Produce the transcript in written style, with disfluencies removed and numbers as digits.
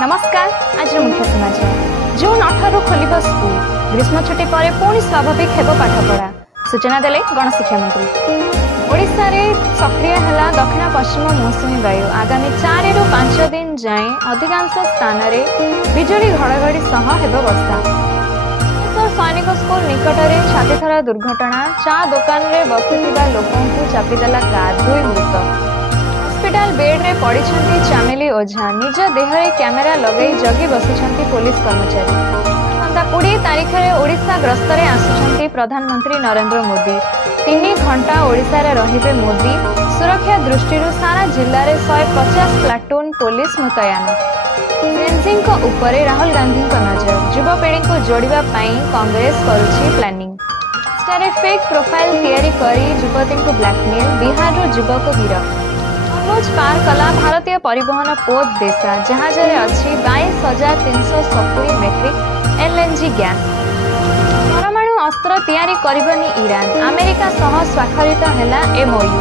नमस्कार। आज मुख्य समाचार। जून 18 खोलिब स्कूल। ग्रीष्म छुट्टी पर पुणी स्वाभाविक हेब पाठपढ़ा। सूचना देले गणशिक्षा मंत्री। ओडिशा रे सक्रिय है दक्षिण पश्चिम मौसुमी वायु। आगामी 4 रु 5 दिन जाए अधिकांश स्थान में बिजुली घड़घड़ी सह हेब वर्षा। सैनिक स्कूल निकट में छातीथरा दुर्घटना। चा दुकान रे बसिथिबा लोकंकु चापिदेला कार, 2 मृत। हॉस्पिटल बेड रे पड़िछंती चामेली ओझा। निज देहरे कैमेरा लगई जगी बसिछंती पुलिस कर्मचारी। 20 तारीख में ओडिशा गस्तरे आसुछंती प्रधानमंत्री नरेंद्र मोदी। 3 घंटा ओडिशा रे रहिबे मोदी। सुरक्षा दृष्टि सारा जिले में 150 प्लाटून पुलिस मुतयन। जेनजिंग को ऊपर राहुल गांधी को नजर। युवपीढ़ी को जोड़िबा पई कांग्रेस करुछि प्लानिंग। इंस्टारे फेक प्रोफाइल तैयारी करी युवती को ब्लैकमेल। बिहार रो युवक गिरफ। मनोज पार कला भारतीय परिवहन पोत देशा। जहाज रे अछि 22,370 मेट्रिक एलएनजी गैस। परमाणु अस्त्र तैयारी करबनी ईरान। अमेरिका सह स्वाक्षरित हैला एमओयू।